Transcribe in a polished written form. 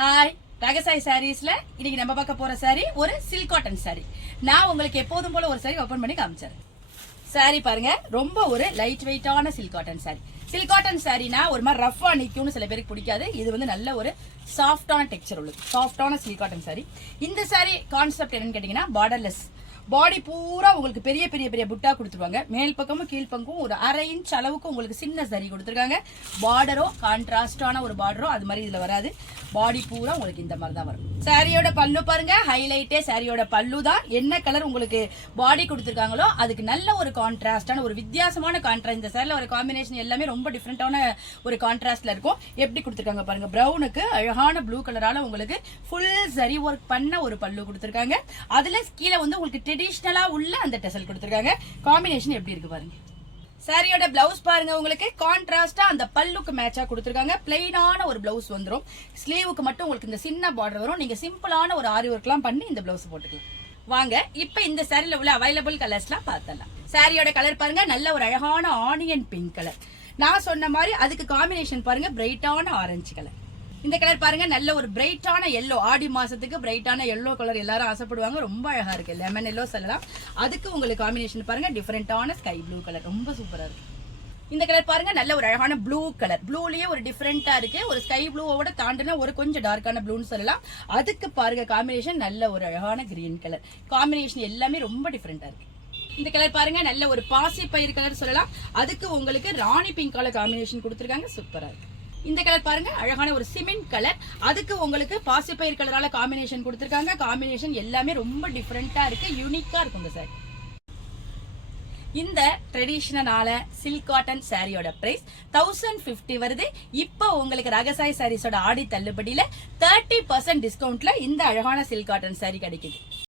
Hi ரகசாய் சாரீஸ்ல இன்னைக்கு நம்ம பார்க்க போற சாரி ஒரு சில்க் காட்டன் சாரி. நான் உங்களுக்கு எப்போதும் போல ஒரு சாரி ஓபன் பண்ணி காமிச்சேன். சாரி பாருங்க, ரொம்ப ஒரு லைட் வெயிட்டான silk cotton sari. Silk cotton சாரினா ஒரு மாதிரி ரஃபா நிக்கும்னு சில பேருக்கு பிடிக்காது. இது வந்து நல்ல ஒரு சாஃப்டான டெக்ஸ்சர் உள்ளது, சாஃப்டான சில்க் காட்டன் சாரி. இந்த சாரி கான்செப்ட் என்னன்னு கேட்டீங்கன்னா பார்டர்லெஸ். பாடி பூரா உங்களுக்கு பெரிய பெரிய பெரிய புட்டா கொடுத்துருவாங்க. மேல் பக்கமும் கீழ் பக்கமும் ஒரு 1/2 இன்ச் அளவுக்கு உங்களுக்கு சின்ன சரி கொடுத்துருக்காங்க. பார்டரோ கான்ட்ராஸ்டான ஒரு பார்டரோ அது மாதிரி இதுல வராது. பாடி பூரா உங்களுக்கு இந்த மாதிரி தான் வரும். சாரியோட பல்லு பாருங்க, ஹைலைட்டே சாரியோட பல்லு தான். என்ன கலர் உங்களுக்கு பாடி கொடுத்துருக்காங்களோ அதுக்கு நல்ல ஒரு கான்ட்ராஸ்டான ஒரு வித்தியாசமான கான்ட்ராஸ்ட். இந்த சாரில ஒரு காம்பினேஷன் எல்லாமே ரொம்ப டிஃப்ரெண்டான ஒரு கான்ட்ராஸ்ட்ல இருக்கும். எப்படி கொடுத்துருக்காங்க பாருங்க, பிரவுனுக்கு அழகான ப்ளூ கலரால உங்களுக்கு ஃபுல் சரி ஒர்க் பண்ண ஒரு பல்லு கொடுத்துருக்காங்க. அதுல கீழே வந்து உங்களுக்கு ட்ரெடிஷனலா உள்ள அந்த டெசல் கொடுத்துருக்காங்க. காம்பினேஷன் எப்படி இருக்கு பாருங்க. சாரியோட பிளவுஸ் பாருங்க, உங்களுக்கு கான்ட்ராஸ்டா அந்த பல்லுக்கு மேட்சா கொடுத்துருக்காங்க. பிளைனான ஒரு பிளவுஸ் வந்துடும். ஸ்லீவுக்கு மட்டும் உங்களுக்கு இந்த சின்ன பார்டர் வரும். நீங்க சிம்பிளான ஒரு ஆரி ஒர்க்லாம் பண்ணி இந்த பிளவுஸ் போட்டுக்கலாம். வாங்க இப்ப இந்த சாரில உள்ள அவைலபிள் கலர்ஸ்லாம் பார்த்தலாம். சாரியோட கலர் பாருங்க, நல்ல ஒரு அழகான ஆனியன் பிங்க் கலர். நான் சொன்ன மாதிரி அதுக்கு காம்பினேஷன் பாருங்க, பிரைட்டான ஆரஞ்சு கலர். இந்த கலர் பாருங்க, நல்ல ஒரு பிரைட்டான எல்லோ. ஆடி மாசத்துக்கு பிரைட்டான எல்லோ கலர் எல்லாரும் ஆசைப்படுவாங்க. ரொம்ப அழகா இருக்கு. லெமன் எல்லோ சொல்லலாம். அதுக்கு உங்களுக்கு காம்பினேஷன் பாருங்க, டிஃபரெண்டான ஸ்கை ப்ளூ கலர். ரொம்ப சூப்பரா இருக்கு. இந்த கலர் பாருங்க, நல்ல ஒரு அழகான ப்ளூ கலர். ப்ளூலயே ஒரு டிஃபரெண்டா இருக்கு. ஒரு ஸ்கை ப்ளூவோட தாண்டின ஒரு கொஞ்சம் டார்க்கான ப்ளூன்னு சொல்லலாம். அதுக்கு பாருங்க காம்பினேஷன் நல்ல ஒரு அழகான கிரீன் கலர். காம்பினேஷன் எல்லாமே ரொம்ப டிஃபரெண்டா இருக்கு. இந்த கலர் பாருங்க, நல்ல ஒரு பாசி பயிர் கலர் சொல்லலாம். அதுக்கு உங்களுக்கு ராணி பிங்க் கலர் காம்பினேஷன் கொடுத்துருக்காங்க. சூப்பரா இருக்கு. இந்த கலர் பாருங்க, அழகான ஒரு சிமெண்ட் கலர். அதுக்கு உங்களுக்கு பாசிப்பயிர் கலரால காம்பினேஷன் கொடுத்துருக்காங்க. காம்பினேஷன் எல்லாமே ரொம்ப டிஃபரெண்டா இருக்கு, யூனிக்கா இருக்கும் இந்த சாரி. இந்த ட்ரெடிஷனலான சில்க் காட்டன் சாரியோட பிரைஸ் 1050 வருது. இப்போ உங்களுக்கு ரகசாய் சாரீஸோட ஆடி தள்ளுபடியில 30% டிஸ்கவுண்ட்ல இந்த அழகான சில்க் காட்டன் சாரி கிடைக்குது.